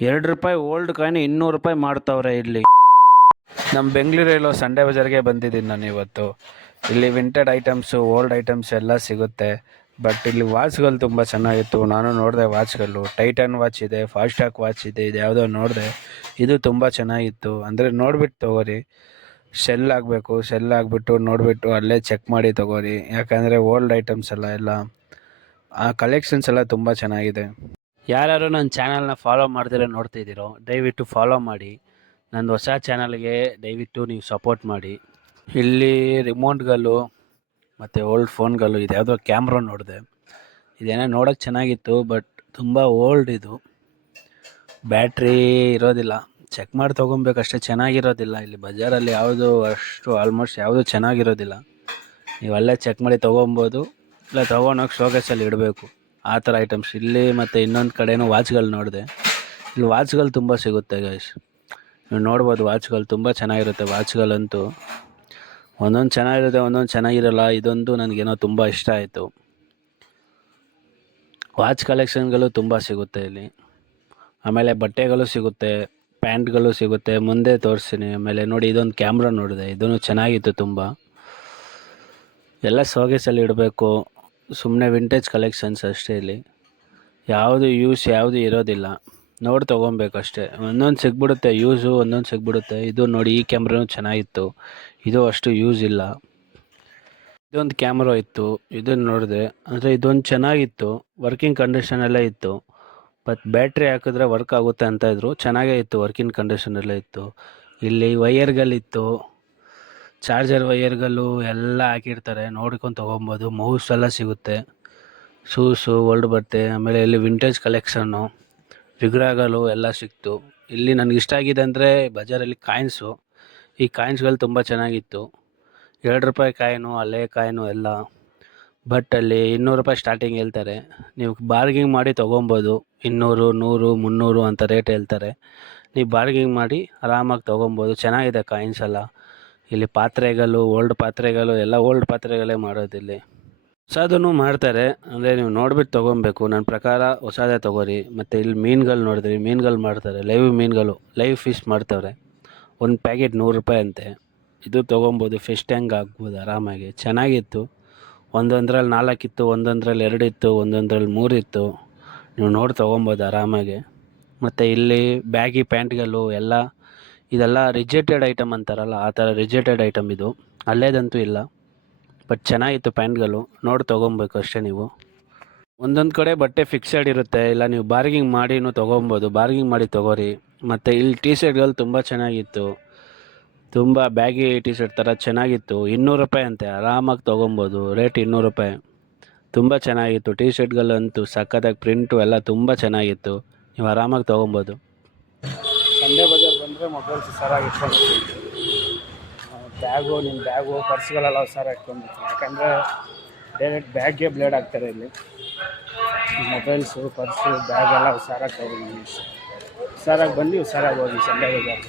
₹2 old coin ₹200 ಮಾಡ್ತವ್ರೆ ಇಲ್ಲಿ. ನಮ್ಮ ಬೆಂಗಳೂರಲ್ಲೋ Sunday ಬಜಾರ್ಗೆ ಬಂದಿದ್ದೀನಿ ನಾನು ಇವತ್ತು. ಇಲ್ಲಿ ವಿಂಟೆಡ್ ಐಟಮ್ಸು, ಓಲ್ಡ್ ಐಟಮ್ಸ್ ಎಲ್ಲ ಸಿಗುತ್ತೆ. ಬಟ್ ಇಲ್ಲಿ ವಾಚ್ಗಳು ತುಂಬ ಚೆನ್ನಾಗಿತ್ತು. ನಾನು ನೋಡಿದೆ ವಾಚ್ಗಳು. ಟೈಟನ್ ವಾಚ್ ಇದೆ, ಫಾಸ್ಟ್ಯಾಗ್ ವಾಚ್ ಇದೆ. ಇದು ಯಾವುದೋ ನೋಡಿದೆ, ಇದು ತುಂಬ ಚೆನ್ನಾಗಿತ್ತು. ಅಂದರೆ ನೋಡ್ಬಿಟ್ಟು ತೊಗೋರಿ. ಸೆಲ್ ಆಗಬೇಕು, ಸೆಲ್ ಆಗಿಬಿಟ್ಟು ನೋಡಿಬಿಟ್ಟು ಅಲ್ಲೇ ಚೆಕ್ ಮಾಡಿ ತೊಗೋರಿ. ಯಾಕಂದರೆ ಓಲ್ಡ್ ಐಟಮ್ಸ್ ಎಲ್ಲ ಆ ಕಲೆಕ್ಷನ್ಸ್ ಎಲ್ಲ ತುಂಬ ಚೆನ್ನಾಗಿದೆ. ಯಾರ್ಯಾರು ನನ್ನ ಚಾನಲ್ನ ಫಾಲೋ ಮಾಡ್ದಿರೋ ನೋಡ್ತಿದ್ದೀರೋ ದಯವಿಟ್ಟು ಫಾಲೋ ಮಾಡಿ. ನಂದು ಹೊಸ ಚಾನಲ್ಗೆ ದಯವಿಟ್ಟು ನೀವು ಸಪೋರ್ಟ್ ಮಾಡಿ. ಇಲ್ಲಿ ರಿಮೋಟ್ಗಳು ಮತ್ತು ಓಲ್ಡ್ ಫೋನ್ಗಳು, ಇದು ಯಾವುದೋ ಕ್ಯಾಮ್ರಾ ನೋಡಿದೆ. ಇದೇನೋ ನೋಡೋಕ್ಕೆ ಚೆನ್ನಾಗಿತ್ತು, ಬಟ್ ತುಂಬ ಓಲ್ಡ್ ಇದು. ಬ್ಯಾಟ್ರಿ ಇರೋದಿಲ್ಲ. ಚೆಕ್ ಮಾಡಿ ತೊಗೊಬೇಕಷ್ಟೇ, ಚೆನ್ನಾಗಿರೋದಿಲ್ಲ. ಇಲ್ಲಿ ಬಜಾರಲ್ಲಿ ಯಾವುದು ಅಷ್ಟು ಆಲ್ಮೋಸ್ಟ್ ಯಾವುದು ಚೆನ್ನಾಗಿರೋದಿಲ್ಲ. ನೀವು ಅಲ್ಲೇ ಚೆಕ್ ಮಾಡಿ ತೊಗೊಬೋದು, ಇಲ್ಲ ತೊಗೊಂಡೋಗಿ ಶೋಕೇಸಲ್ಲಿ ಇಡಬೇಕು. ಆ ಥರ ಐಟಮ್ಸ್ ಇಲ್ಲಿ. ಮತ್ತು ಇನ್ನೊಂದು ಕಡೆನೂ ವಾಚ್ಗಳು ನೋಡಿದೆ. ಇಲ್ಲಿ ವಾಚ್ಗಳು ತುಂಬ ಸಿಗುತ್ತೆ ಗೈಸ್. ನೀವು ನೋಡ್ಬೋದು, ವಾಚ್ಗಳು ತುಂಬ ಚೆನ್ನಾಗಿರುತ್ತೆ. ವಾಚ್ಗಳಂತೂ ಒಂದೊಂದು ಚೆನ್ನಾಗಿರುತ್ತೆ, ಒಂದೊಂದು ಚೆನ್ನಾಗಿರಲ್ಲ. ಇದೊಂದು ನನಗೇನೋ ತುಂಬ ಇಷ್ಟ ಆಯಿತು. ವಾಚ್ ಕಲೆಕ್ಷನ್ಗಳು ತುಂಬ ಸಿಗುತ್ತೆ ಇಲ್ಲಿ. ಆಮೇಲೆ ಬಟ್ಟೆಗಳು ಸಿಗುತ್ತೆ, ಪ್ಯಾಂಟ್ಗಳು ಸಿಗುತ್ತೆ. ಮುಂದೆ ತೋರಿಸ್ತೀನಿ. ಆಮೇಲೆ ನೋಡಿ, ಇದೊಂದು ಕ್ಯಾಮ್ರಾ ನೋಡಿದೆ, ಇದೂ ಚೆನ್ನಾಗಿತ್ತು ತುಂಬ. ಎಲ್ಲ ಶೋಕೇಸಲ್ಲಿ ಇಡಬೇಕು. ಸುಮ್ಮನೆ ವಿಂಟೇಜ್ ಕಲೆಕ್ಷನ್ಸ್ ಅಷ್ಟೇ ಇಲ್ಲಿ. ಯಾವುದು ಯಾವುದು ಇರೋದಿಲ್ಲ. ನೋಡಿ ತೊಗೊಬೇಕಷ್ಟೇ. ಒಂದೊಂದು ಸಿಗ್ಬಿಡುತ್ತೆ ಯೂಸು, ಒಂದೊಂದು ಸಿಗ್ಬಿಡುತ್ತೆ. ಇದು ನೋಡಿ, ಈ ಕ್ಯಾಮ್ರಾನು ಚೆನ್ನಾಗಿತ್ತು. ಇದು ಅಷ್ಟು ಯೂಸ್ ಇಲ್ಲ. ಇದೊಂದು ಕ್ಯಾಮ್ರಾ ಇತ್ತು, ಇದನ್ನು ನೋಡಿದೆ. ಅಂದರೆ ಇದೊಂದು ಚೆನ್ನಾಗಿತ್ತು, ವರ್ಕಿಂಗ್ ಕಂಡೀಷನಲ್ಲೇ ಇತ್ತು. ಬಟ್ ಬ್ಯಾಟ್ರಿ ಹಾಕಿದ್ರೆ ವರ್ಕ್ ಆಗುತ್ತೆ ಅಂತ ಇದ್ರು. ಚೆನ್ನಾಗೇ ಇತ್ತು, ವರ್ಕಿಂಗ್ ಕಂಡೀಷನಲ್ಲೇ ಇತ್ತು. ಇಲ್ಲಿ ವೈಯರ್ಗಳಿತ್ತು, ಚಾರ್ಜರ್ ವೈಯರ್ಗಳು ಎಲ್ಲ ಹಾಕಿರ್ತಾರೆ. ನೋಡ್ಕೊಂಡು ತೊಗೊಬೋದು. ಮೌಸ್ ಎಲ್ಲ ಸಿಗುತ್ತೆ, ಶೂಸು, ಓಲ್ಡ್ ಬಟ್ಟೆ. ಆಮೇಲೆ ಇಲ್ಲಿ ವಿಂಟೇಜ್ ಕಲೆಕ್ಷನ್ನು, ವಿಗ್ರಹಗಳು ಎಲ್ಲ ಸಿಕ್ತು. ಇಲ್ಲಿ ನನಗೆ ಇಷ್ಟ ಆಗಿದೆ ಅಂದರೆ ಬಜಾರಲ್ಲಿ ಕಾಯಿನ್ಸು. ಈ ಕಾಯಿನ್ಸ್ಗಳು ತುಂಬ ಚೆನ್ನಾಗಿತ್ತು. ₹2 ಕಾಯಿನು, ಹಳೆ ಕಾಯಿನು ಎಲ್ಲ. ಬಟ್ ಅಲ್ಲಿ ₹200 ಸ್ಟಾರ್ಟಿಂಗ್ ಹೇಳ್ತಾರೆ. ನೀವು ಬಾರ್ಗಿಂಗ್ ಮಾಡಿ ತೊಗೊಬೋದು. 200, 100, 300 ಅಂತ ರೇಟ್ ಹೇಳ್ತಾರೆ. ನೀವು ಬಾರ್ಗಿಂಗ್ ಮಾಡಿ ಆರಾಮಾಗಿ ತೊಗೊಬೋದು. ಚೆನ್ನಾಗಿದೆ ಕಾಯಿನ್ಸ್ ಎಲ್ಲ. ಇಲ್ಲಿ ಪಾತ್ರೆಗಳು, ಓಲ್ಡ್ ಪಾತ್ರೆಗಳು ಎಲ್ಲ ಓಲ್ಡ್ ಪಾತ್ರೆಗಳೇ ಮಾಡೋದಿಲ್ಲಿ. ಹೊಸದೂ ಮಾಡ್ತಾರೆ, ಅಂದರೆ ನೀವು ನೋಡ್ಬಿಟ್ಟು ತೊಗೊಬೇಕು. ನನ್ನ ಪ್ರಕಾರ ಹೊಸದೇ ತೊಗೋರಿ. ಮತ್ತು ಇಲ್ಲಿ ಮೀನುಗಳು ನೋಡಿದ್ರಿ, ಮೀನುಗಳು ಮಾಡ್ತಾರೆ. ಲೈವ್ ಫಿಶ್ ಮಾಡ್ತವ್ರೆ. ಒಂದು ಪ್ಯಾಕೆಟ್ ₹100 ಅಂತೆ. ಇದು ತೊಗೊಬೋದು. ಫಿಶ್ ಟ್ಯಾಂಕ್ ಆಗ್ಬೋದು ಆರಾಮಾಗಿ. ಚೆನ್ನಾಗಿತ್ತು. ಒಂದೊಂದರಲ್ಲಿ 4 ಇತ್ತು, ಒಂದೊಂದರಲ್ಲಿ 2 ಇತ್ತು, ಒಂದೊಂದರಲ್ಲಿ 3 ಇತ್ತು. ನೀವು ನೋಡಿ ತೊಗೊಬೋದು ಆರಾಮಾಗಿ. ಮತ್ತು ಇಲ್ಲಿ ಬ್ಯಾಗಿ ಪ್ಯಾಂಟ್ಗಳು ಎಲ್ಲ, ಇದೆಲ್ಲ ರಿಜೆಕ್ಟೆಡ್ ಐಟಮ್ ಅಂತಾರಲ್ಲ, ಆ ಥರ ರಿಜೆಕ್ಟೆಡ್ ಐಟಮ್ ಇದು. ಅಲ್ಲೇದಂತೂ ಇಲ್ಲ. ಬಟ್ ಚೆನ್ನಾಗಿತ್ತು ಪ್ಯಾಂಟ್ಗಳು. ನೋಡಿ ತೊಗೊಬೇಕು ಅಷ್ಟೇ ನೀವು. ಒಂದೊಂದು ಕಡೆ ಬಟ್ಟೆ ಫಿಕ್ಸೆಡ್ ಇರುತ್ತೆ, ಇಲ್ಲ ನೀವು ಬಾರ್ಗಿಂಗ್ ಮಾಡಿನೂ ತೊಗೊಬೋದು. ಬಾರ್ಗಿಂಗ್ ಮಾಡಿ ತೊಗೋರಿ. ಮತ್ತು ಇಲ್ಲಿ ಟೀ ಶರ್ಟ್ಗಳು ತುಂಬ ಚೆನ್ನಾಗಿತ್ತು. ತುಂಬ ಬ್ಯಾಗಿ ಟೀ ಶರ್ಟ್ ಥರ ಚೆನ್ನಾಗಿತ್ತು. ₹200 ಅಂತೆ. ಆರಾಮಾಗಿ ತೊಗೊಬೋದು. ರೇಟ್ ₹200. ತುಂಬ ಚೆನ್ನಾಗಿತ್ತು. ಟೀ ಶರ್ಟ್ಗಳಂತೂ ಸಖತ್ತಾಗಿ ಪ್ರಿಂಟು ಎಲ್ಲ ತುಂಬ ಚೆನ್ನಾಗಿತ್ತು. ನೀವು ಆರಾಮಾಗಿ ತೊಗೊಬೋದು. ಸಂಡೇ ಬಜಾರ್ ಬಂದರೆ ಮೊಬೈಲ್ಸ್ ಹುಷಾರಾಗಿ ಇಟ್ಕೊಂಡ್ಬಿಡ್ತೀನಿ. ನಿಮ್ಮ ಬ್ಯಾಗು ಪರ್ಸ್ಗಳೆಲ್ಲ ಹುಷಾರಾಗಿ ಇಟ್ಕೊಂಡ್ಬಿಡ್ತೀನಿ. ಯಾಕಂದರೆ ಡೈರೆಕ್ಟ್ ಬ್ಯಾಗ್ಗೆ ಬ್ಲೇಡ್ ಹಾಕ್ತಾರೆ ಇಲ್ಲಿ. ಮೊಬೈಲ್ಸು, ಪರ್ಸು, ಬ್ಯಾಗೆಲ್ಲ ಹುಷಾರಾಗಿ ತೊಗೊಂಡು ಹುಷಾರಾಗಿ ಬಂದು ಹುಷಾರಾಗಿ ಹೋಗಿ ಸಂಡೇ ಬಜಾರ್.